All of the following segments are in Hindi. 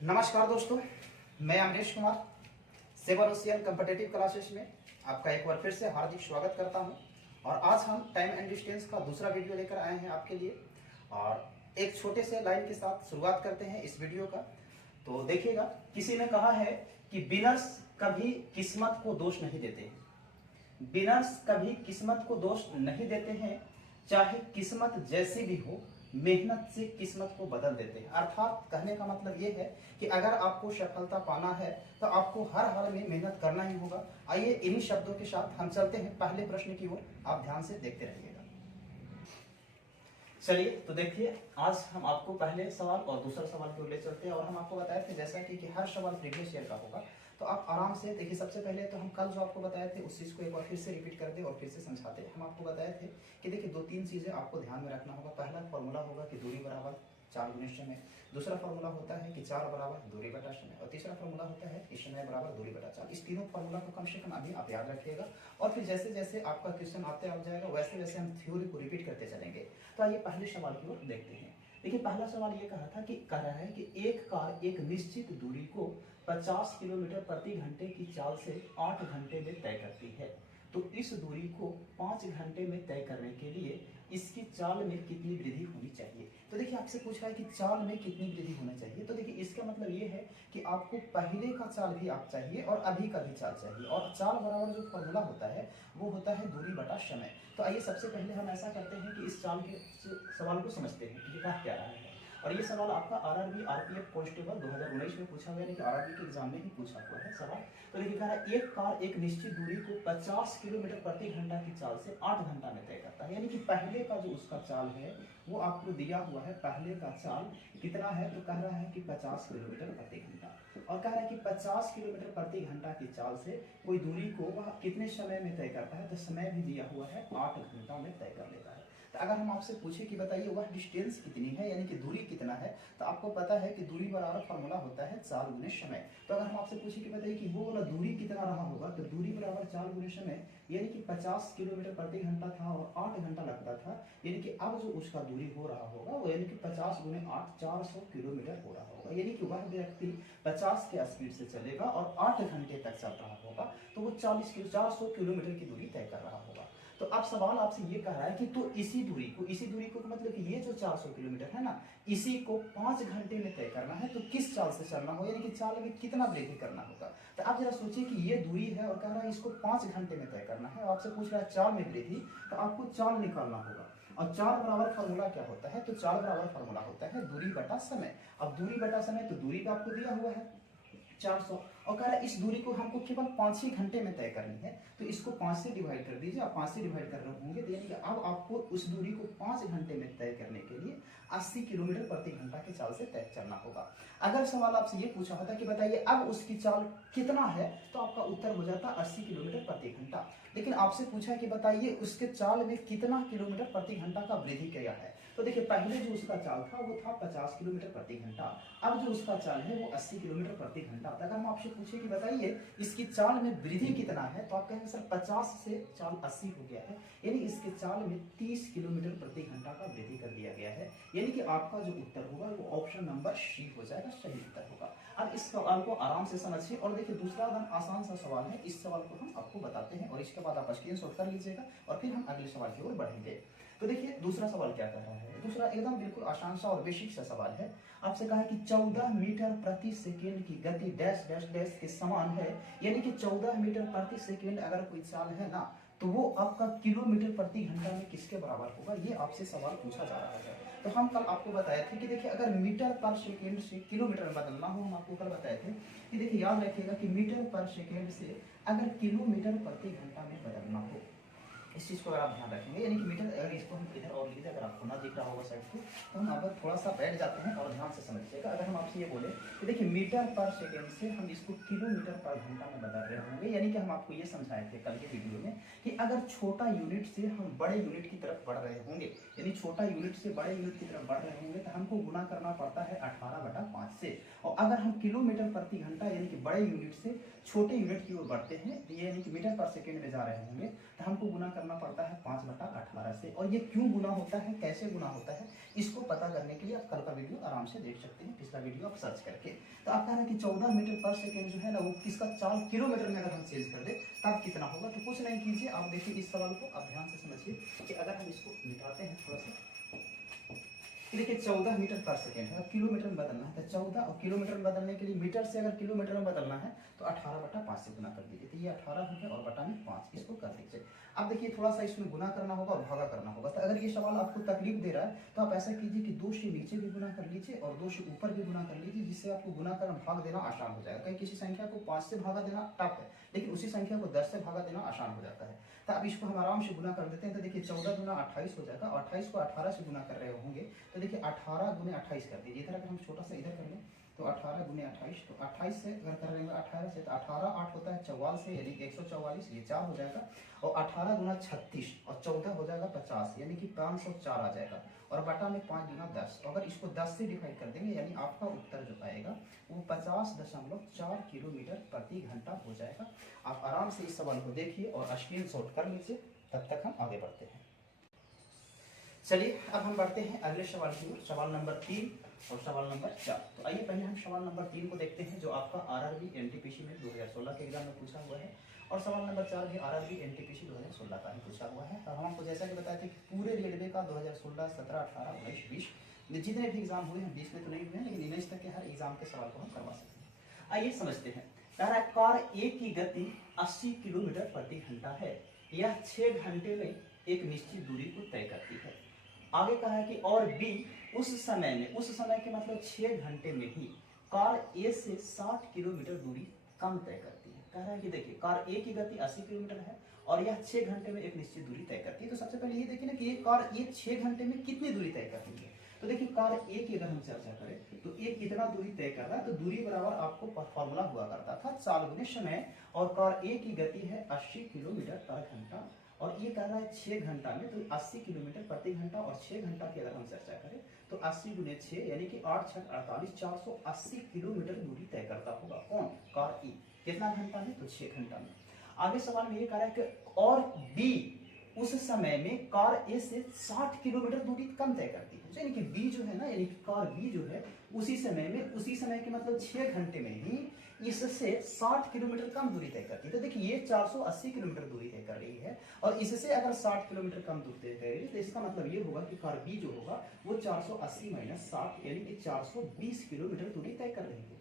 नमस्कार दोस्तों, मैं Amrish Kumar seven ocean competitive classes में आपका एक बार फिर से हार्दिक स्वागत करता हूं। और आज हम टाइम एंड डिस्टेंस का दूसरा वीडियो लेकर आए हैं आपके लिए। और एक छोटे से लाइन के साथ शुरुआत करते हैं इस वीडियो का। तो देखिएगा, किसी ने कहा है कि बिनर्स कभी किस्मत को दोष नहीं देते। बिनर्स कभी किस्मत को दोष नहीं देते हैं, चाहे किस्मत जैसी भी हो, मेहनत से किस्मत को बदल देते हैं। अर्थात कहने का मतलब ये है कि अगर आपको सफलता पाना है तो आपको हर हाल में मेहनत करना ही होगा। आइए इन्हीं शब्दों के साथ हम चलते हैं पहले प्रश्न की ओर, आप ध्यान से देखते रहिएगा। चलिए तो देखिए, आज हम आपको पहले सवाल और दूसरा सवाल की ओर ले चलते हैं। और हम आपको बताए थे जैसा कि हर सवाल प्रीवियस ईयर का होगा, तो आप आराम से देखिए। सबसे पहले तो हम कल जो आपको बताए थे उस चीज़ को एक बार फिर से रिपीट कर दे और फिर से समझाते हैं। हम आपको बताए थे कि देखिए दो तीन चीज़ें आपको ध्यान में रखना होगा। पहला फॉर्मूला होगा कि दूरी बराबर 4 गुने समय। दूसरा फॉर्मूला होता है कि 4 बराबर दूरी बटा समय। और तीसरा फॉर्मूला होता है कि समय बराबर दूरी बटा 4। इस तीनों फॉर्मूला को कम से कम अभी आप याद रखिएगा। और फिर जैसे जैसे आपका क्वेश्चन आते आ जाएगा वैसे वैसे हम थ्योरी को रिपीट करते चलेंगे। तो आइए पहले सवाल की ओर देखते हैं। देखिए पहला सवाल ये कह रहा है कि एक कार एक निश्चित दूरी को 50 किलोमीटर प्रति घंटे की चाल से 8 घंटे में तय करती है। तो इस दूरी को 5 घंटे में तय करने के लिए इसकी चाल में कितनी वृद्धि होनी चाहिए। तो देखिए आपसे पूछ रहा है कि चाल में कितनी वृद्धि होनी चाहिए। तो देखिए इसका मतलब ये है कि आपको पहले का चाल भी आप चाहिए और अभी का भी चाल चाहिए। और चाल बराबर जो फॉर्मूला होता है वो होता है दूरी बटा समय। तो आइए सबसे पहले हम ऐसा करते हैं कि इस चाल के सवाल को समझते हैं कि कह क्या रहा है। और ये सवाल आपका आरआरबी आरपीएफ कांस्टेबल 2019 में पूछा हुआ है, लेकिन आरआरबी के एग्जाम में ही पूछा हुआ है सवाल। तो देखिए कह रहा है एक कार एक निश्चित दूरी को 50 किलोमीटर प्रति घंटा की चाल से 8 घंटा में तय करता है। यानी कि पहले का जो उसका चाल है वो आपको दिया हुआ है। पहले का चाल कितना है, तो कह रहा है कि 50 किलोमीटर प्रति घंटा। और कह रहा है कि 50 किलोमीटर प्रति घंटा की चाल से कोई दूरी को वह कितने समय में तय करता है। तो समय भी दिया हुआ है, 8 घंटा में तय कर लेता है। तो अगर हम आपसे पूछे कि बताइए वह डिस्टेंस कितनी है, यानी कि दूरी कितना है, तो आपको पता है कि दूरी बराबर फॉर्मूला होता है 4 गुने समय। तो अगर हम आपसे पूछे कि बताइए कि वो वाला दूरी कितना रहा होगा, तो दूरी बराबर 4 गुने समय, यानी कि 50 किलोमीटर प्रति घंटा था और 8 घंटा लगता था। यानी कि अब जो उसका दूरी हो रहा होगा वो यानी कि 50 गुने 8 400 किलोमीटर हो रहा होगा। यानी कि वह व्यक्ति 50 के स्पीड से चलेगा और 8 घंटे तक चल रहा होगा, तो वो 400 किलोमीटर की दूरी तय कर रहा होगा। तो अब सवाल आपसे ये कह रहा है कि तो इसी दूरी को मतलब कि ये जो 400 किलोमीटर है ना, इसी को 5 घंटे में तय करना है। तो किस चाल से चलना होगा, यानी कि चाल में कितना वृद्धि करना होगा। तो आप जरा सोचिए कि ये दूरी है और कह रहा है इसको 5 घंटे में तय करना है। आपसे पूछ रहा है चाल में वृद्धि, तो आपको चाल निकालना होगा। और चाल बराबर फॉर्मूला क्या होता है, तो चाल बराबर फॉर्मूला होता है दूरी बटा समय। अब दूरी बटा समय, तो दूरी का आपको दिया हुआ है 400 और कह रहा है इस दूरी को हमको केवल 5 ही घंटे में तय करनी है। तो इसको 5 से डिवाइड कर दीजिए। आप 5 से डिवाइड कर रहे होंगे तो यानी कि अब आपको उस दूरी को 5 घंटे में तय करने के लिए 80 किलोमीटर प्रति घंटा की चाल से तय चलना होगा। अगर सवाल आपसे ये पूछा होता कि बताइए अब उसकी चाल कितना है, तो आपका उत्तर हो जाता 80 किलोमीटर प्रति घंटा। लेकिन आपसे पूछा कि बताइए उसके चाल में कितना किलोमीटर प्रति घंटा का वृद्धि किया है। तो देखिए पहले जो उसका चाल था वो था 50 किलोमीटर प्रति घंटा। अब जो उसका चाल है वो 80 किलोमीटर प्रति घंटा। अगर हम आपसे पूछे कि बताइए इसकी चाल में वृद्धि कितना है, तो आप कहेंगे सर 50 से चाल 80 हो गया है, यानी इसके चाल में 30 किलोमीटर प्रति घंटा का वृद्धि कर दिया गया है। यानी कि आपका जो उत्तर होगा वो ऑप्शन नंबर सी हो जाएगा, सही उत्तर होगा। अब इस सवाल को आराम से समझिए। और देखिए दूसरा एकदम आसान सा सवाल है, इस सवाल को हम आपको बताते हैं और इसके बाद आप स्क्रीनशॉट कर लीजिएगा और फिर हम अगले सवाल की ओर बढ़ेंगे। तो देखिए दूसरा सवाल क्या कर रहा है। दूसरा एकदम बिल्कुल आसान सा और बेसिक सा सवाल है। आपसे कहा है कि 14 मीटर प्रति सेकेंड की गति डैश डैश डैश के समान है। यानी कि 14 मीटर प्रति सेकेंड अगर कोई चाल है ना, तो वो आपका किलोमीटर प्रति घंटा में किसके बराबर होगा, ये आपसे सवाल पूछा जा रहा है। तो हम कल आपको बताए थे कि देखिए अगर मीटर पर सेकेंड से किलोमीटर में बदलना हो, हम आपको कल बताए थे कि देखिए याद रखिएगा कि मीटर पर सेकेंड से अगर किलोमीटर प्रति घंटा में बदलना हो, इस चीज़ को अगर आप ध्यान रखेंगे, यानी कि मीटर, अगर इसको हम इधर और लिखते अगर आपको ना दिख रहा होगा साइड को, तो हम अगर थोड़ा सा बैठ जाते हैं और ध्यान से समझिएगा। अगर हम आपसे ये बोले कि देखिए मीटर पर सेकेंड से हम इसको किलोमीटर पर घंटा में बदल रहे होंगे, यानी कि हम आपको ये समझाए थे कल के वीडियो में कि अगर छोटा यूनिट से हम बड़े यूनिट की तरफ बढ़ रहे होंगे, यानी छोटा यूनिट से बड़े यूनिट की तरफ बढ़ रहे होंगे, तो हमको गुना करना पड़ता है 18/5 से। और अगर हम किलोमीटर प्रति घंटा यानी कि बड़े यूनिट से छोटे यूनिट की ओर बढ़ते हैं, यानी कि मीटर पर सेकेंड में जा रहे होंगे, तो हमको गुना करना पड़ता है 5/18 से। और ये क्यों गुना होता है, कैसे गुना होता है, इसको पता करने के लिए आप कल का वीडियो आराम से देख सकते हैं, पिछला वीडियो आप सर्च करके। तो आप कह रहे हैं कि 14 मीटर पर सेकेंड जो है ना, वो किसका 4 किलोमीटर में अगर हम चेंज कर दे तब कितना होगा। तो कुछ नहीं कीजिए, आप देखिए इस सवाल को आप ध्यान से समझिए कि अगर हम इसको मिटाते हैं थोड़ा सा, देखिए 14 मीटर पर सेकेंड है, किलोमीटर में बदलना है, तो 14 और किलोमीटर में बदलने के लिए मीटर से अगर किलोमीटर में बदलना है तो 18/5 से गुना कर दीजिए। तो ये 18 हो गया और बटा में 5, इसको कर दीजिए। अब देखिए थोड़ा सा इसमें गुना करना होगा और भागा करना होगा। तो अगर ये सवाल आपको तकलीफ दे रहा है तो आप ऐसा कीजिए कि 2 से नीचे भी गुना कर लीजिए और 2 से ऊपर भी गुना कर लीजिए, जिससे आपको गुना कर भाग देना आसान हो जाएगा। कहीं किसी संख्या को 5 से भागा देना टफ है, लेकिन उसी संख्या को 10 से भागा देना आसान हो जाता है। तो अब इसको हम आराम से गुना कर देते हैं। तो देखिए 14 गुना 28 हो जाएगा, 28 को 18 से गुना कर रहे होंगे, तो देखिए 18 गुने 28 कर दीजिए। इधर अगर हम छोटा सा इधर कर लें तो 18 गुने 28, तो 28 से अगर कर रहे हैं 18 से, तो 18 8 होता है 44 से, यानी 144, ये 4 हो जाएगा। और 18 गुना 36 और 14 हो जाएगा 50, यानी कि 504 आ जाएगा। और बटा में 5 गुना 10, अगर इसको 10 से डिवाइड कर देंगे, यानी आपका उत्तर जो आएगा वो 50.4 किलोमीटर प्रति घंटा हो जाएगा। आप आराम से इस सवाल को देखिए और स्क्रीनशॉट कर लीजिए, तब तक हम आगे बढ़ते हैं। चलिए अब हम बढ़ते हैं अगले सवाल की ओर, सवाल नंबर 3 और सवाल नंबर 4। तो आइए पहले हम सवाल नंबर 3 को देखते हैं, जो आपका आरआरबी एनटीपीसी में 2016 के एग्जाम में पूछा हुआ है। और सवाल नंबर 4 भी आरआरबी एनटीपीसी 2016 का ही पूछा हुआ है। और हम आपको जैसा कि बताए थे कि पूरे रेलवे का 2016, 17, 18, 19, 20 जितने भी एग्जाम हुए हैं, 20 में तो नहीं हुए हैं, लेकिन 19 तक के हर एग्जाम के सवाल को हम करवा सकते हैं। आइए समझते हैं। कार ए की गति 80 किलोमीटर प्रति घंटा है, यह 6 घंटे में एक निश्चित दूरी को तय करती है। आगे कहा है कि और बी उस समय के मतलब 6 घंटे में ही कार ए से 60 किलोमीटर दूरी कम तय करती है। कह रहा है कि देखिए कार ए की गति 80 किलोमीटर है और यह 6 घंटे में एक निश्चित दूरी तय करती है। तो सबसे पहले ये देखिए ना कि ये कार ए 6 घंटे में कितनी दूरी तय कर रही है। तो देखिए कार ए की अगर हम चर्चा करें तो ए कितना दूरी तय कर रहा है, तो दूरी बराबर आपको फॉर्मूला हुआ करता था 4 गुने समय, और कार ए की गति है 80 किलोमीटर पर घंटा और ये कह रहा है 6 घंटा में, तो 80 किलोमीटर प्रति घंटा। और 6 घंटा की अगर हम चर्चा करें तो 80 गुने 6 यानी कि 8 6 48, 480 किलोमीटर दूरी तय करता होगा। कौन? कार ई। कितना घंटा में? तो 6 घंटा में। आगे सवाल में ये कह रहा है कि और बी उस समय में कार ए से 60 किलोमीटर दूरी कम तय करती है, यानी कि बी जो है ना, यानी कि कार बी जो है उसी समय के मतलब 6 घंटे में ही इससे 60 किलोमीटर कम दूरी तय करती है। तो देखिए ये 480 किलोमीटर दूरी तय कर रही है और इससे अगर 60 किलोमीटर कम दूरी तय करेगी, तो इसका मतलब ये होगा कि कार बी जो होगा वो 480 माइनस 60 यानी कि 420 किलोमीटर दूरी तय कर रही होगी।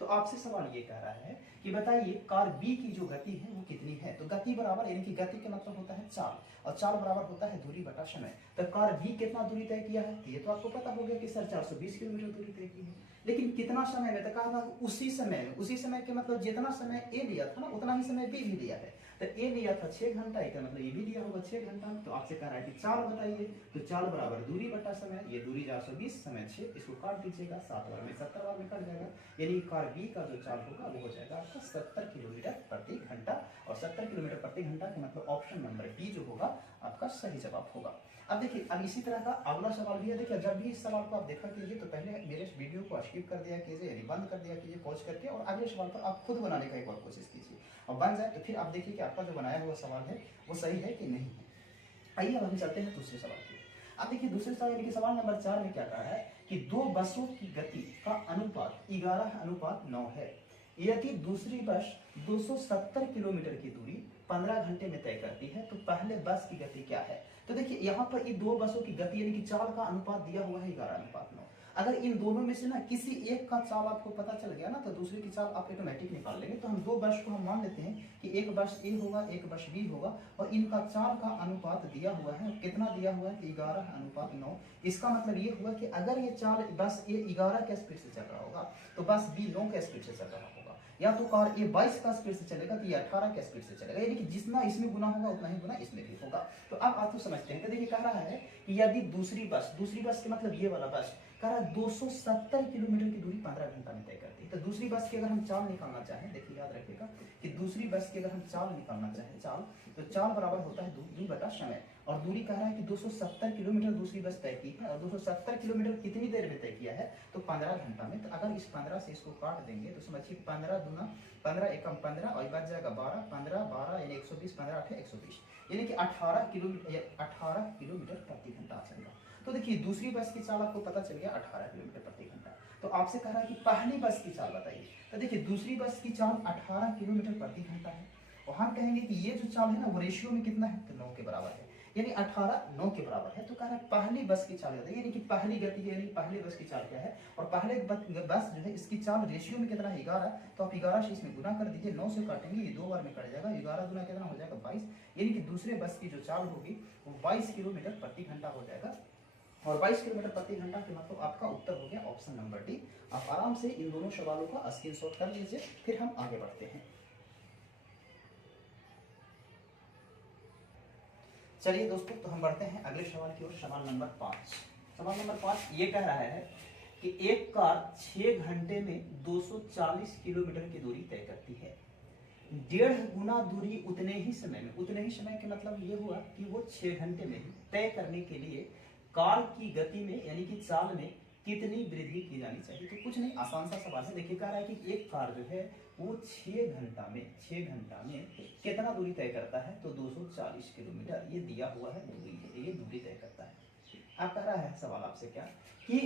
तो आपसे सवाल ये कह रहा है कि बताइए कार बी की जो गति है वो कितनी है। तो गति बराबर, यानी कि गति का मतलब होता है चाल, और चाल बराबर होता है दूरी बटा समय। तो कार बी कितना दूरी तय किया है, ये तो आपको पता हो गया कि सर 420 किलोमीटर दूरी तय की है, लेकिन कितना समय में? तो कहा था उसी समय के मतलब जितना समय ए लिया था ना उतना ही समय बी भी लिया है। तो ए लिया था 6 घंटा, इसका मतलब ये भी लिया होगा 6 घंटा। तो आपसे कह रहा है कि चाल बताइए, तो चाल बराबर दूरी बटा समय, ये दूरी 420, समय 6, इसको काट दीजिएगा, 7 बार में 70 बार में कट जाएगा, यानी कार बी का जो चाल होगा वो हो जाएगा आपका 70 किलोमीटर प्रति घंटा। और 70 किलोमीटर प्रति घंटा का मतलब ऑप्शन नंबर बी जो होगा आपका सही जवाब होगा। अब देखिए अब इसी तरह का अगला सवाल भी है। देखिए जब भी इस सवाल को आप देखा कीजिए तो पहले मेरे इस वीडियो को स्किप कर दिया कीजिए, यानी बंद कर दिया कीजिए पॉज करके, और अगले सवाल पर आप खुद बनाने का एक बार कोशिश कीजिए, और बन जाए तो फिर आप देखिए कि आपका जो बनाया हुआ सवाल है वो सही है कि नहीं है। आइए अब हम चलते हैं दूसरे सवाल की। अब देखिए दूसरे सवाल यानी कि सवाल नंबर 4 में क्या कहा है कि 2 बसों की गति का अनुपात 11:9 है, यदि दूसरी बस 270 किलोमीटर की दूरी 15 घंटे में तय करती है, तो पहले बस की गति क्या है। तो देखिए यहाँ पर इन 2 बसों की गति यानी कि चाल का अनुपात दिया हुआ है 11:9। अगर इन दोनों में से ना किसी एक का चाल आपको पता चल गया ना, तो दूसरे की चाल आप ऑटोमेटिक निकाल लेंगे। तो हम 2 बस को हम मान लेते हैं कि एक बस ए होगा, एक बस बी होगा, और इनका चाल का अनुपात दिया हुआ है। कितना दिया हुआ है? 11:9। इसका मतलब ये हुआ कि अगर ये चाल बस ए 11 के स्पीड से चल रहा होगा तो बस बी 9 के स्पीड से चल रहा होगा, या तो कार ए 22 का स्पीड से चलेगा तो ये 18 के स्पीड से चलेगा, यानी कि जितना इसमें गुना होगा उतना ही गुना इसमें भी होगा। तो अब आप तो समझते हैं। तो देखिए कह रहा है कि यदि दूसरी बस के मतलब ये वाला बस कह रहा है 270 किलोमीटर की दूरी 15 घंटा में तय करती है। तो दूसरी बस की अगर हम चाल निकालना चाहें, देखिए याद रखिएगा कि दूसरी बस की अगर हम चाल निकालना चाहें, तो चाल बराबर होता है दूरी बटा समय। और दूरी कह रहा है कि 270 किलोमीटर दूसरी बस तय की है, और 270 किलोमीटर कितनी देर में तय किया है, तो 15 घंटा में। तो अगर इस 15 से इसको काट देंगे तो समझिए 15 दूना 15 एकम 15 और बच जाएगा 12, 15 12 यानी 120, 15 8 120, यानी कि 18 किलोमीटर प्रति घंटा आ जाएगा। तो देखिए दूसरी बस की चाल आपको पता चल गया 18 किलोमीटर प्रति घंटा। तो आपसे कह रहा है कि पहली बस की चाल बताइए। तो देखिए दूसरी बस की चाल 18 किलोमीटर प्रति घंटा है, और हम कहेंगे कि ये जो चाल है ना वो रेशियो में कितना है, तो 9 के बराबर है, यानी 18 9 के बराबर है। तो कह रहा है पहली बस की चाल बताइए, यानी कि पहली गति यानी पहली बस की चाल क्या है, और पहले बस जो है इसकी चाल रेशियो में कितना है 11, तो आप 11 से इसमें गुना कर दीजिए, 9 से काटेंगे ये 2 बार में कट जाएगा, 11 गुना कितना हो जाएगा 22, यानी कि दूसरे बस की जो चाल होगी वो 22 किलोमीटर प्रति घंटा हो जाएगा। और 22 किलोमीटर प्रति घंटा के मतलब आपका उत्तर हो गया ऑप्शन नंबर डी। आप आराम से इन दोनों सवालों का स्क्रीनशॉट कर लीजिए, फिर हम आगे बढ़ते हैं। चलिए दोस्तों, तो हम बढ़ते हैं अगले सवाल की ओर। सवाल नंबर 5। सवाल नंबर 5 ये कह रहा है कि एक कार 6 घंटे में 240 किलोमीटर की दूरी तय करती है। 1.5 गुना दूरी उतने ही समय में, उतने ही समय के मतलब ये हुआ कि वो 6 घंटे में ही तय करने के लिए कार की गति में यानी कि चाल में कितनी वृद्धि की जानी चाहिए। तो कुछ नहीं, आसान सा सवाल है। देखिए कह रहा है कि एक कार जो है वो 6 घंटा में कितना दूरी तय करता है, तो 240 किलोमीटर ये दिया हुआ है दूरी है, ये दूरी तय करता है। अब कह रहा है सवाल आपसे क्या कि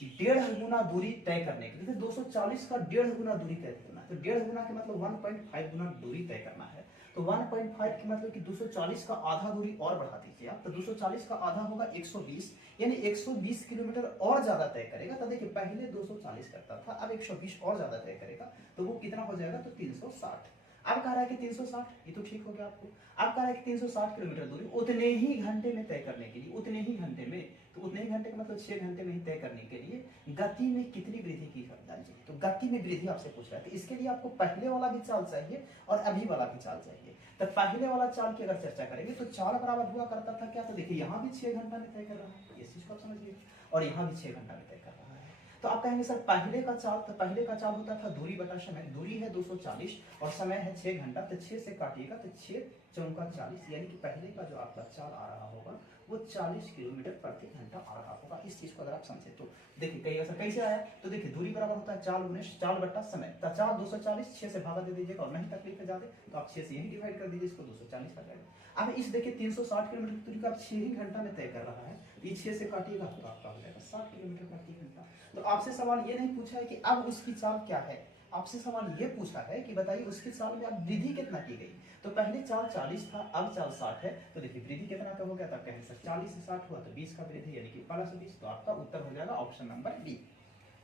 1.5 गुना दूरी तय करने के लिए 240 का 1.5 गुना दूरी तय करना है, तो 1.5 गुना के मतलब 1.5 गुना दूरी तय करना है। तो 1.5 के मतलब कि 240 का आधा दूरी और बढ़ा दीजिए आप, तो 240 का आधा होगा 120, यानी 120 किलोमीटर और ज्यादा तय करेगा। तो देखिए पहले 240 करता था, अब 120 और ज्यादा तय करेगा, तो वो कितना हो जाएगा, तो 360। अब कह रहा है कि 360, ये तो ठीक हो गया आपको। अब कह रहा है कि 360 किलोमीटर दूरी उतने ही घंटे में तय करने के लिए, उतने ही घंटे में, तो उतने ही घंटे का मतलब 6 घंटे में ही तय करने के लिए गति में कितनी वृद्धि की जानी चाहिए। तो गति में वृद्धि आपसे पूछ रहा है, तो इसके लिए आपको पहले वाला भी चाल चाहिए और अभी वाला भी चाल चाहिए। तो पहले वाला चाल की अगर चर्चा करेंगे तो चाल बराबर हुआ करता था क्या, तो देखिए यहाँ भी 6 घंटा में तय कर रहा है, इस चीज को आप समझिए, और यहाँ भी 6 घंटा में तय कर रहा है। तो आप कहेंगे सर पहले का चाल, तो पहले का चाल होता था दूरी बटा समय, दूरी है 240 और समय है 6 घंटा, तो 6 से काटिएगा तो 6 चौका 40, यानी कि पहले का जो आपका चाल आ रहा होगा वो 40 किलोमीटर प्रति घंटा आ रहा होगा। इस चीज को अगर आप समझे तो देखिए कई ऐसा कैसे आया, तो देखिए दूरी बराबर होता है चाल बटा समय, तो चाल 240, 6 से भागा दे दीजिएगा, और नहीं तकलीफ है ज्यादा तो आप 6 से यही डिवाइड कर दीजिए, इसको 240 कर जाएगा। अब इस देखिए 360 किलोमीटर की दूरी का आप 6 ही घंटा में तय कर रहा है, ये 6 से काटिएगा तो आपका हो जाएगा 60 किलोमीटर प्रति घंटा। तो आपसे सवाल ये नहीं पूछा है कि अब उसकी चाल क्या है, आपसे सवाल ये पूछा है कि बताइए उसकी चाल में अब वृद्धि कितना की गई। तो पहले चाल 40 था, अब चाल 60 है, तो देखिए वृद्धि कितना का हो गया था, कहें सर 40 से 60 हुआ तो 20 का वृद्धि यानी कि प्लस 20, तो आपका उत्तर हो जाएगा ऑप्शन नंबर डी।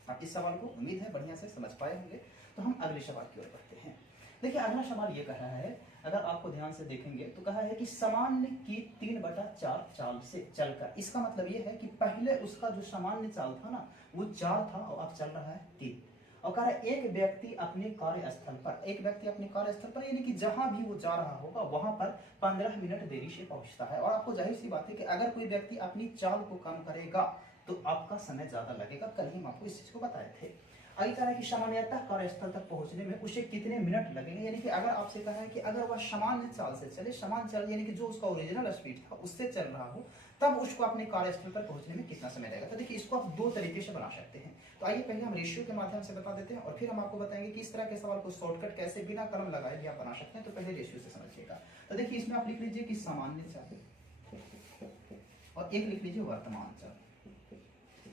आप इस सवाल को उम्मीद है बढ़िया से समझ पाए होंगे। तो हम अगले सवाल की ओर बढ़ते हैं। देखिए अगला सवाल ये कह रहा है, अगर आपको ध्यान से देखेंगे तो कहा है कि सामान्य की 3/4 चाल से चलकर, इसका मतलब ये है कि पहले उसका जो सामान्य चाल था ना वो 4 था और अब चल रहा है 3। और कह रहा है एक व्यक्ति अपने कार्यस्थल पर यानी कि जहां भी वो जा रहा होगा वहां पर 15 मिनट देरी से पहुंचता है। और आपको जाहिर सी बात है कि अगर कोई व्यक्ति अपनी चाल को कम करेगा तो आपका समय ज्यादा लगेगा, कल ही हम आपको इस चीज को बताए थे। अगली तरह की सामान्यतः कार्यस्थल तक पहुंचने में उसे कितने मिनट लगेंगे, यानी कि अगर आपसे कहा है कि अगर वह सामान्य चाल से चले, सामान्य चाल यानी कि जो उसका ओरिजिनल स्पीड था उससे चल रहा हो, तब उसको अपने कार्यस्थल पर पहुंचने में कितना समय लगेगा। तो देखिए इसको आप 2 तरीके से बना सकते हैं। तो आइए पहले हम रेशियो के माध्यम से बता देते हैं और फिर हम आपको बताएंगे कि इस तरह के सवाल को शॉर्टकट कैसे बिना कलम लगाए भी आप बना सकते हैं। तो पहले रेशियो से समझिएगा। तो देखिए इसमें आप लिख लीजिए कि सामान्य चाल और एक लिख लीजिए वर्तमान चाल।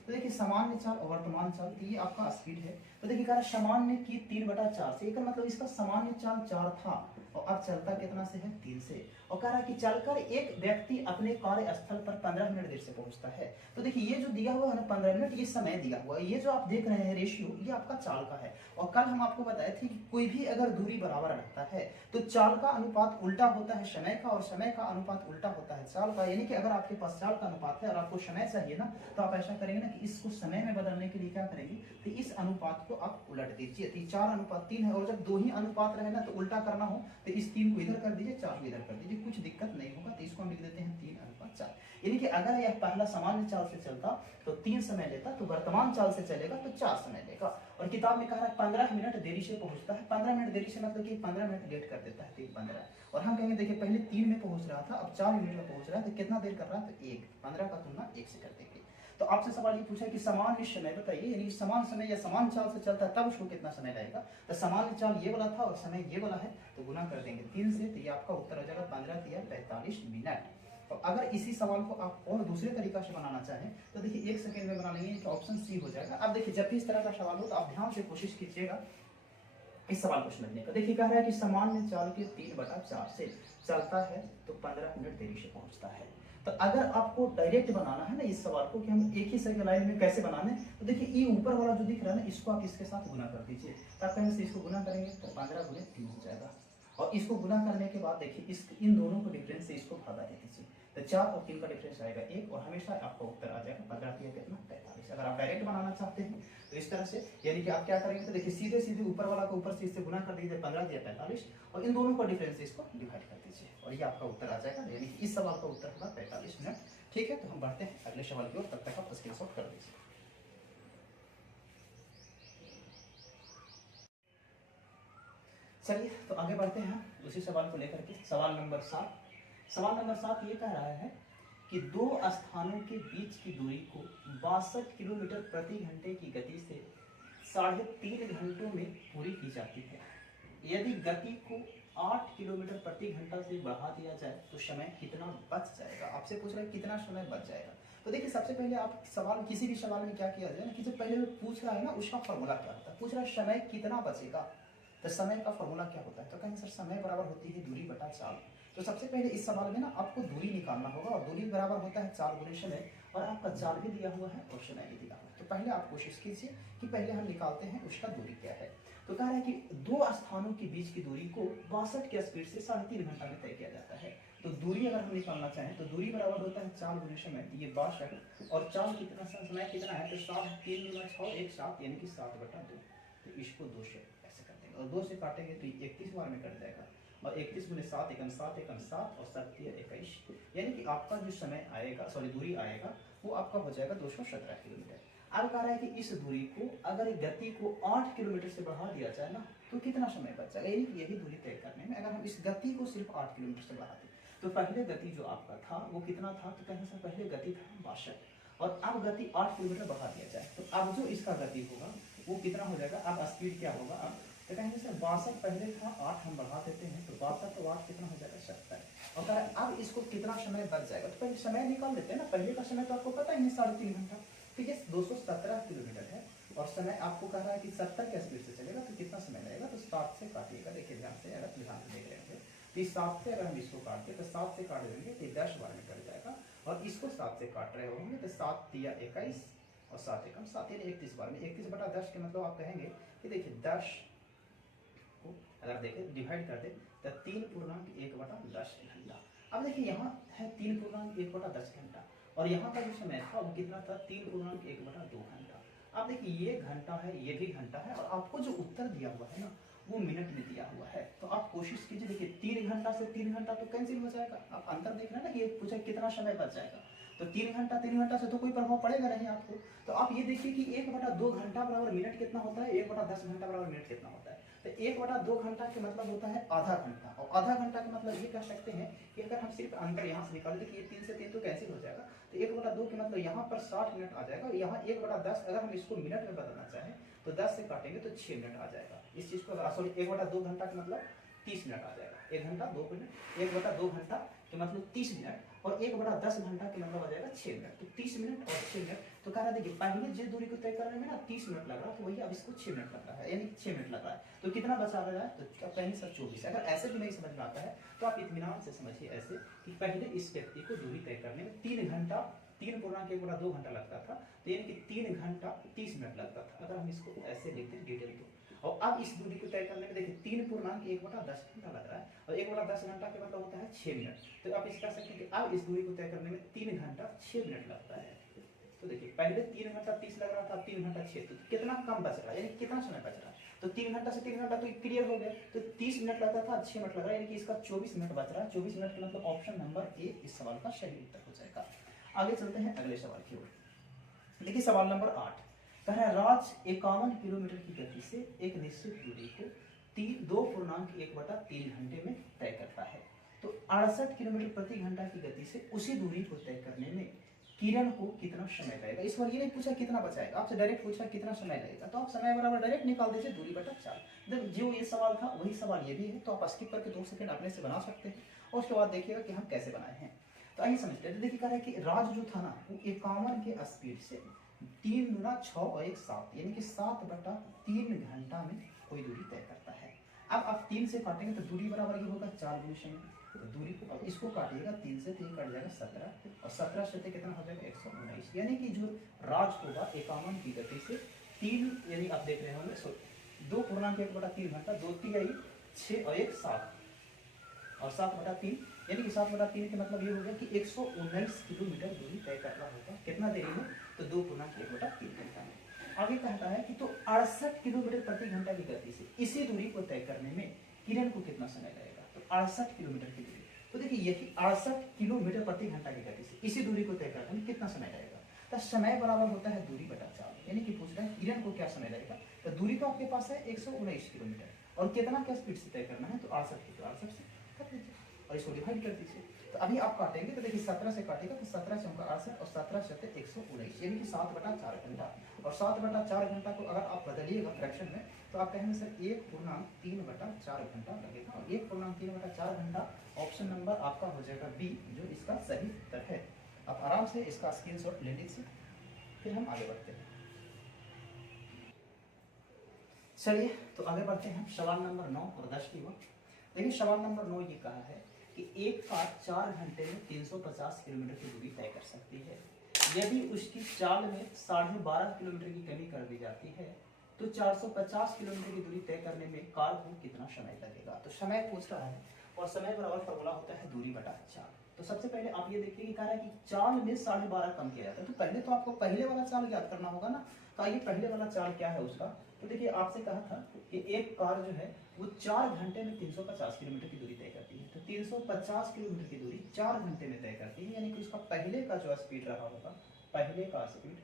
तो देखिए सामान्य चाल और वर्तमान चाल, ये आपका स्पीड है। तो देखिए कह रहा है सामान्य की 3/4 से, एक मतलब इसका सामान्य चाल 4 था और अब चलता कितना से है 3 से। और कह रहा है कि चलकर एक व्यक्ति अपने कार्यस्थल पर 15 मिनट देर से पहुंचता है। तो देखिए ये जो दिया हुआ है ना 15 मिनट, ये समय दिया हुआ है, ये जो आप देख रहे हैं रेशियो ये आपका चाल का है। और कल हम आपको बताए थे कि कोई भी अगर दूरी बराबर रहता है तो चाल का अनुपात उल्टा होता है समय का, और समय का अनुपात उल्टा होता है चाल का। यानी कि अगर आपके पास चाल का अनुपात है और आपको समय चाहिए ना, तो आप ऐसा करेंगे ना कि इसको समय में बदलने के लिए क्या करेंगे, तो इस अनुपात को आप उलट दीजिए। तो 4:3 है, और जब 2 ही अनुपात रहे ना तो उल्टा करना हो तो इस 3 को इधर कर दीजिए, 4 को इधर कर दीजिए, कुछ दिक्कत नहीं होगा। तो इसको हम लिख देते हैं 3:4। यानी कि अगर यह पहला सामान्य चाल से चलता तो 3 समय लेता, तो वर्तमान चाल से चलेगा तो 4 समय लेगा। और किताब में कहा है 15 मिनट देरी से पहुंचता है। 15 मिनट देरी से मतलब कि 15 मिनट लेट कर देता है, 3:15। और हम कहेंगे देखिए पहले 3 में पहुंच रहा था, अब 4 मिनट में पहुंच रहा है, तो कितना देर कर रहा है? तो 1। 15 का तुलना 1 से कर देंगे। तो आपसे सवाल ये पूछा कि सामान्य समय बताइए, यानी समान समय या समान चाल से चलता है तब उसको कितना समय लगेगा। तो सामान्य चाल ये वाला था और समय ये वाला है, तो गुना कर देंगे 3 से, तो ये आपका उत्तर हो जाएगा 15×3=45 मिनट। तो अगर इसी सवाल को आप और दूसरे तरीका से बनाना चाहें तो देखिए 1 सेकंड में बना लेंगे, तो ऑप्शन सी हो जाएगा। अब देखिए जब भी इस तरह का सवाल हो तो आप ध्यान से कोशिश कीजिएगा इस सवाल को समझने का। देखिए कह रहा है कि सामान्य चाल के 3/4 से चलता है तो 15 मिनट देरी से पहुंचता है। तो अगर आपको डायरेक्ट बनाना है ना इस सवाल को कि हम एक ही सेकंड लाइन में कैसे बनाने, तो देखिए ये ऊपर वाला जो दिख रहा है ना इसको आप इसके साथ गुना कर दीजिए। तब कहीं से इसको गुना करेंगे तो 15×3 हो जाएगा। और इसको गुना करने के बाद देखिए इन दोनों को डिफरेंस से इसको भागा दे दीजिए, तो 4 और 3 का डिफरेंस आएगा 1, और हमेशा आपका उत्तर आ जाएगा 15×3 कितना 45। अगर आप डायरेक्ट बनाना चाहते हैं तो इस तरह से, यानी कि आप क्या करेंगे तो देखिए सीधे सीधे ऊपर वाला को ऊपर से इससे गुना कर दीजिए 15×45, और इन दोनों का डिफरेंस से इसको डिवाइड कर दीजिए, और ये आपका उत्तर आ जाएगा। यानी कि इस सवाल का उत्तर होगा 45 मिनट। ठीक है, तो हम बढ़ते हैं अगले सवाल की ओर, तब तक आप स्क्रीनशॉट कर दीजिए। चलिए तो आगे बढ़ते हैं उसी सवाल को लेकर के। सवाल नंबर 7। सवाल नंबर 7 ये कह रहा है कि 2 स्थानों के बीच की दूरी को 62 किलोमीटर प्रति घंटे की गति से 3.5 घंटों में पूरी की जाती है। यदि गति को 8 किलोमीटर प्रति घंटा से बढ़ा दिया जाए तो समय कितना बच जाएगा। आपसे पूछ रहा है कितना समय बच जाएगा। तो देखिए सबसे पहले आप सवाल किसी भी सवाल में क्या किया जाए ना कि जो पहले पूछ रहा है ना उसका फॉर्मूला क्या होता है। पूछ रहा है समय कितना बचेगा, तो समय का फॉर्मूला क्या होता है। तो कहें सर समय बराबर होती है दूरी बटा चाल। तो सबसे पहले इस सवाल में ना आपको दूरी निकालना होगा, और दूरी बराबर होता है 4 गुने समय, और आपका चाल भी दिया हुआ है और समय भी दिया हुआ है। तो पहले आप कोशिश कीजिए कि पहले हम निकालते हैं उसका दूरी क्या है। तो कह रहा है कि 2 स्थानों के बीच की दूरी को 62 के स्पीड से 3.5 घंटा में तय किया जाता है। तो दूरी अगर हम निकालना चाहें तो दूरी बराबर होता है 4 गुने समय, ये 62, और चाल कितना समय कितना है, तो 7 3 गुना 6 1 7, यानी कि 7/2। तो इसको 2 से ऐसे कर देंगे, और 2 से काटेंगे तो 31 बार में कट जाएगा, और 31 गुने 7 × 7 × 7 और 7 × 21, यानी कि आपका जो समय आएगा, सॉरी दूरी आएगा, वो आपका हो जाएगा 217 किलोमीटर। अब कह रहा है कि इस दूरी को अगर गति को 8 किलोमीटर से बढ़ा दिया जाए ना तो कितना समय बच जाएगा। यही दूरी तय करने में अगर हम इस गति को सिर्फ 8 किलोमीटर से बढ़ाते तो पहले गति जो आपका था वो कितना था, तो कहें सर पहले गति था 62, और अब गति 8 किलोमीटर बढ़ा दिया जाए तो अब जो इसका गति होगा वो कितना हो जाएगा। अब स्पीड क्या होगा, अब तो कहेंगे सर 62 पहले था, 8 हम बढ़ा देते हैं तो 62 तो 8 कितना हो जाएगा 70, और कह रहा है अब इसको कितना समय बच जाएगा। तो पहले समय निकाल देते हैं ना, पहले का समय तो आपको पता ही है 3.5 घंटा, ठीक है 217 किलोमीटर है, और समय आपको कह रहा है कि 70 के स्पीड से चलेगा तो कितना समय लगेगा। तो 7 से काटिएगा, देखिए ध्यान से, अगर ध्यान से देख रहे होंगे तो 7 से अगर हम इसको काटते तो 7 से काट देंगे तो 10 बार में कट जाएगा, और इसको 7 से काट रहे होंगे तो 7 × 21 और 7 × 7 यानी 31 बार में। 31/10 के मतलब आप कहेंगे कि देखिए 10 को अगर देखें डिवाइड कर दे तो 3.1/10 घंटा। अब देखिए यहाँ है 3.1/10 घंटा, और यहाँ का जो समय था वो कितना था 3.1/2 घंटा। अब देखिए ये घंटा है, ये भी घंटा है, और आपको जो उत्तर दिया हुआ है ना वो मिनट में दिया हुआ है। तो आप कोशिश कीजिए, देखिए 3 घंटा से 3 घंटा तो कैंसिल हो जाएगा। आप अंतर देख रहे हैं ना कि ये पूछा कितना समय बच जाएगा, तो 3 घंटा से तो कोई प्रभाव पड़ेगा नहीं आपको। तो आप ये देखिए कि 1/2 घंटा बराबर मिनट कितना होता है, 1/10 घंटा बराबर मिनट कितना होता है। तो 1/2 घंटा के मतलब होता है आधा घंटा, और आधा घंटा का मतलब ये कह सकते हैं कि अगर हम सिर्फ अंतर यहाँ से निकालें तो ये 3 से 3 तो कैंसिल हो जाएगा, तो 1/2 के मतलब यहाँ पर 60 मिनट आ जाएगा, और यहाँ 1/10 अगर हम इसको मिनट में बदलना चाहें तो 10 से काटेंगे तो 6 मिनट आ जाएगा। इस चीज को सॉरी 1/2 घंटा का मतलब 30 मिनट आ जाएगा। 1 घंटा 2 मिनट, 1/2 घंटा के मतलब 30 मिनट, और 1/10 घंटा के मतलब आ जाएगा 6 मिनट। तो 30 मिनट और 6 मिनट, तो कह रहा है देखिए पहले जिस दूरी को तय करने में ना 30 मिनट लग रहा है, तो वही अब इसको 6 मिनट लग रहा है, यानी 6 मिनट लग रहा है। तो कितना बचा रहा है, तो अब कहेंगे सर 24। अगर ऐसे भी नहीं समझ में आता है तो आप इत्मीनान से समझिए ऐसे कि पहले इस व्यक्ति को दूरी तय करने में 3 घंटा 3.1/2 घंटा लगता था, तो यानी कि 3 घंटा 30 मिनट लगता था। अगर हम इसको ऐसे लिखते हैं डिटेल तो, और अब इस दूरी को तय करने में देखिए 3.1/10 घंटा लग रहा है, और 1/10 घंटा के मतलब होता है 6 मिनट। तो आप इस कह सकते हैं कि अब इस दूरी को तय करने में 3 घंटा 6 मिनट लगता है। तो देखिए पहले 3 घंटा 30 लग रहा था, 3 घंटा 6, तो कितना कम बच रहा है, यानी कितना समय बच रहा है। तो 3 घंटा से 3 घंटा तो क्लियर हो गया। तो 30 मिनट लगता था, 6 मिनट लग रहा है, यानी कि इसका 24 मिनट बच रहा है। 24 मिनट का मतलब ऑप्शन नंबर ए इस सवाल का सही उत्तर हो जाएगा। आगे चलते हैं अगले सवाल की ओर। देखिए सवाल नंबर 8 कह रहा है राज 51 किलोमीटर की गति से एक निश्चित दूरी को 2.1/3 घंटे में तय करता है। तो 68 किलोमीटर प्रति घंटा की गति से उसी दूरी को तय करने में किरण को कितना समय लगेगा। इस बार ये नहीं पूछा कितना बचाएगा, आपसे डायरेक्ट पूछा कितना समय लगेगा, तो आप समय बराबर डायरेक्ट निकाल दीजिए दूरी बटा 4। जब जो ये सवाल था वही सवाल ये भी है, तो आप स्किप करके 2 सेकंड अपने से बना सकते हैं और उसके बाद देखिएगा कि हम कैसे बनाए हैं। तो आइए समझते हैं। देखिए कह रहा है कि राज जो था ना वो 51 के स्पीड से 3 गुना 6 और 1 7 यानी कि 7/3 घंटा में कोई दूरी तय करता है। अब आप 3 से काटेंगे तो दूरी बराबर ये होगा 4 गुना समय। तो दूरी को अब इसको काटिएगा 3 से, 3 कट जाएगा 17 और 17 से कितना हो जाएगा 119। यानी कि जो राज होगा 51 की गति से 3 यानी आप देख रहे होंगे 2.1/3 घंटा, 2 3 6 और 1 7 और 7/3 यानी कि 7/3 का मतलब ये हो गया कि 119 किलोमीटर दूरी तय करना होगा। कितना देरी में, तो 2.1/3 घंटा में। आगे कहता है कि तो 68 किलोमीटर प्रति घंटा की गति से इसी दूरी को तय करने में किरण को कितना समय लगेगा। तो 68 किलोमीटर की दूरी, तो देखिए यही 68 किलोमीटर प्रति घंटा की गति से इसी दूरी को तय करने में कितना समय लगेगा। तो समय बराबर होता है दूरी बटा 4, यानी कि पूछ रहे हैं किरण को क्या समय लगेगा। तो दूरी तो आपके पास है 119 किलोमीटर और कितना क्या स्पीड से तय करना है, तो 68 की, तो 68 से कर दीजिए और इसको डिवाइड कर दीजिए। तो अभी आप काटेंगे तो देखिए 17 से काटेगा तो 17 से 68 और 17 से 119 यानी कि 7/4 घंटा। और 7/4 घंटा को अगर आप बदलिएगा फ्रैक्शन में तो आप कहेंगे सर 1.3/4 घंटा लगेगा। और 1.3/4 घंटा ऑप्शन नंबर आपका हो जाएगा बी, जो इसका सही उत्तर है। आप आराम से इसका स्क्रीनशॉट ले लीजिए, फिर हम आगे बढ़ते हैं। चलिए तो आगे बढ़ते हैं सवाल नंबर 9 और 10 की ओर। देखिए सवाल नंबर 9 ये कहा है कि एक कार 4 घंटे में 350 किलोमीटर की दूरी तय कर सकती है। यदि उसकी चाल में 12.5 किलोमीटर की कमी कर दी जाती है तो 450 किलोमीटर की दूरी तय करने में कार को कितना समय लगेगा। तो समय पूछ रहा है और समय बराबर फॉर्मूला होता है दूरी बटा 4। तो सबसे पहले आप ये देखिए कि कह रहा है कि चाल में 12.5 कम किया जाता है। तो पहले तो आपको पहले वाला चाल याद करना होगा ना। तो आइए पहले वाला चाल क्या है उसका। तो देखिए आपसे कहा था कि एक कार जो है वो 4 घंटे में 350 किलोमीटर की दूरी तय करती है। तो 350 किलोमीटर की दूरी 4 घंटे में तय करती है, यानी कि उसका पहले का जो स्पीड रहा होगा, पहले का स्पीड,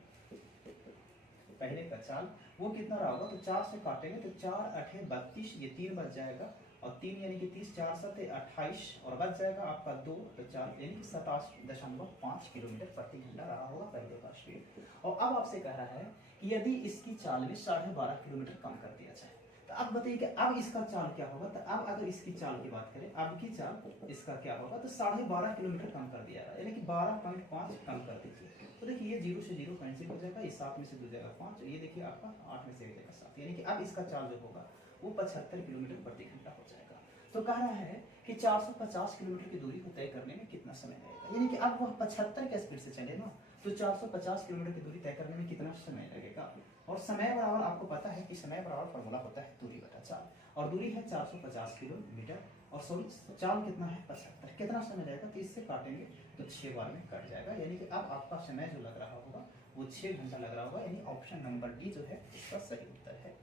पहले का चाल वो कितना रहा होगा। तो 4 से काटेंगे तो 4 8 32, ये 3 बच जाएगा और 3 यानी कि 30, 4 7 28 और बच जाएगा आपका 2, तो 4 यानी कि 27.5 किलोमीटर प्रति घंटा रहा होगा पहले का स्पीड। और अब आपसे कह रहा है कि यदि इसकी चाल में 12.5 किलोमीटर कम कर दिया जाए तो अब बताइए कि अब इसका चाल क्या होगा। तो अब अगर इसकी चाल की बात करें, अब की चाल इसका क्या होगा। तो 12.5 किलोमीटर कम कर दिया यानी कि 12.5 कम कर दीजिए। तो देखिए ये 0 से 0 कैंसिल हो जाएगा, ये 7 में से 2 जाएगा 5, ये देखिए आपका 8 में से 1 जाएगा 7, यानी कि अब इसका चाल जो होगा वो 75 किलोमीटर प्रति घंटा हो जाएगा। तो कह रहा है कि 450 किलोमीटर की दूरी को तय करने में कितना समय लगेगा, यानी कि अब वह 75 के स्पीड से चले ना, तो 450 किलोमीटर की दूरी तय करने में कितना समय लगेगा। और समय बराबर आपको पता है कि समय बराबर फॉर्मूला होता है दूरी बटा 4, और दूरी है 450 किलोमीटर और सॉरी चाल कितना है 75, कितना समय लगेगा। 30 से काटेंगे तो 6 बार में कट जाएगा, यानी कि अब आपका समय जो लग रहा होगा वो 6 घंटा लग रहा होगा, यानी ऑप्शन नंबर डी जो है इसका सही उत्तर है।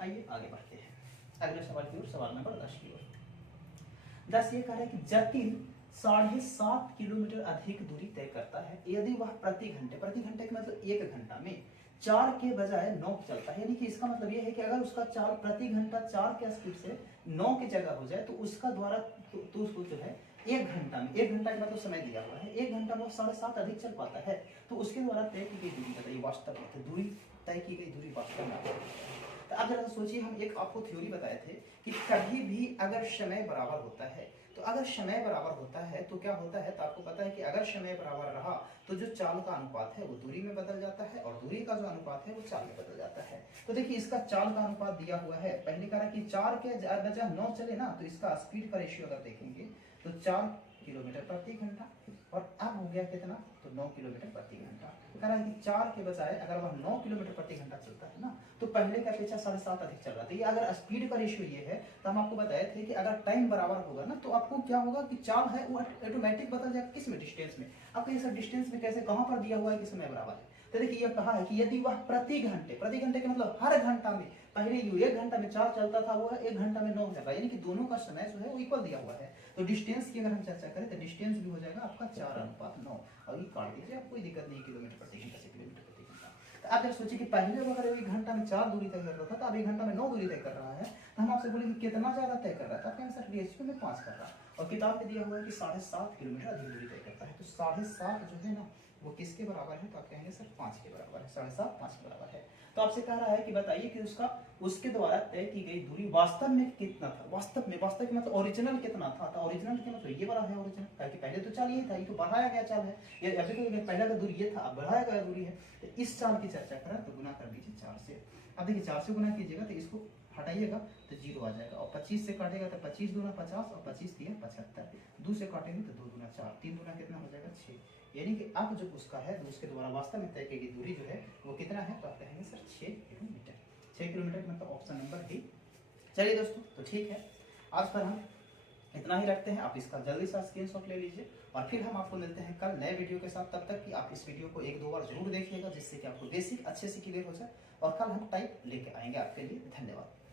आइए आगे बढ़ते हैं अगले सवाल की ओर, सवाल नंबर 10 की ओर। 10 ये कह रहा है कि जटिल 7.5 किलोमीटर अधिक दूरी तय करता है यदि वह प्रति घंटे का मतलब 1 घंटा में 4 के बजाय 9 चलता है, यानी कि इसका मतलब यह है कि अगर उसका चाल प्रति घंटा 4 के स्पीड से 9 की जगह हो जाए तो उसका द्वारा तो उसको जो है 1 घंटा में, 1 घंटा के बाद तो समय दिया हुआ है, 1 घंटा में 7.5 अधिक चल पाता है, तो उसके द्वारा तय की गई दूरी बताइए वास्तव में, दूरी तय की गई दूरी वास्तव में। तो अब जरा सोचिए, हम एक आपको थ्योरी बताए थे कि कभी भी अगर समय बराबर होता है, तो अगर समय बराबर होता है तो क्या होता है, तो आपको पता है कि अगर समय बराबर रहा तो जो चाल का अनुपात है वो दूरी में बदल जाता है और दूरी का जो अनुपात है वो चाल में बदल जाता है। तो देखिए इसका चाल का अनुपात दिया हुआ है, पहले कहा कि 4 के बजाय 9 चले ना, तो इसका स्पीड का रेशियो अगर देखेंगे तो 4 किलोमीटर प्रति घंटा, और अब हो गया कितना, तो 9 किलोमीटर प्रति घंटा। कह रहा है कि 4 के बजाय अगर वह 9 किलोमीटर प्रति घंटा चलता है ना, तो पहले का अपेक्षा 7.5 अधिक चल रहा था। ये अगर स्पीड का रेशियो ये है, तो हम आपको बताए थे कि अगर टाइम बराबर होगा ना, तो आपको क्या होगा कि चाल है वो ऑटोमेटिक बदल जाएगा। किस में, डिस्टेंस में। आपको ये सब डिस्टेंस में कैसे, कहां पर दिया हुआ है कि समय बराबर है, तो देखिए ये कहा है कि यदि वह प्रति घंटे के मतलब हर घंटा में, पहले जो 1 घंटा में 4 चलता था वो 1 घंटा में 9 चल रहा है, यानी कि दोनों का समय जो है वो इक्वल दिया हुआ है। तो डिस्टेंस की अगर हम चर्चा करें तो डिस्टेंस भी हो जाएगा आपका 4:9। और ये काट दीजिए, आप कोई दिक्कत नहीं, किलोमीटर प्रति घंटा से किलोमीटर प्रति घंटा। तो आप जब सोचिए कि पहले अगर 1 घंटा में 4 दूरी तय कर रहा था, तो अब 1 घंटा में 9 दूरी तय कर रहा है, तो हम आपसे बोलेंगे कितना ज्यादा तय कर रहा है, तो आपके आंसर रेशियो में 5 कर रहा है। और किताब में दिया हुआ है कि 7.5 किलोमीटर अधिक दूरी तय करता है, तो 7.5 जो है ना वो किसके बराबर है, तो आप कहेंगे सर 5 के बराबर है, 7.5 5 के बराबर है। तो आपसे कह रहा है कि बताइए कि उसके द्वारा तय की गई दूरी वास्तव में कितना था, वास्तव के मतलब ओरिजिनल कितना था, तो ओरिजिनल के मतलब ये बड़ा है ओरिजिनल, क्योंकि पहले तो चाल ये था, ये तो बढ़ाया गया चाल है, ये अभी तो पहला का दूरी ये था, अब बढ़ाया गया दूरी है। तो इस चाल की चर्चा करें तो गुना कर दीजिए 4 से। अब देखिए 4 से गुना कीजिएगा तो इसको हटाइएगा तो 0 आ जाएगा, और 25 से काटेगा तो 25 दूना 50 और 25 दिया 75, 2 से काटेंगे तो 2 दूना 4, 3 दूना कितना हो जाएगा 6। यानी कि अब जो उसका है तो उसके द्वारा वास्तव में तय की गई दूरी जो है वो कितना है, तो आप कहेंगे सर 6 किलोमीटर। 6 किलोमीटर मतलब ऑप्शन नंबर डी। चलिए दोस्तों, तो ठीक है, आज पर हम इतना ही रखते हैं। आप इसका जल्दी से स्क्रीनशॉट ले लीजिए और फिर हम आपको मिलते हैं कल नए वीडियो के साथ। तब तक कि आप इस वीडियो को 1-2 बार जरूर देखिएगा, जिससे कि आपको बेसिक अच्छे से क्लियर हो जाए, और कल हम टाइप लेके आएंगे आपके लिए। धन्यवाद।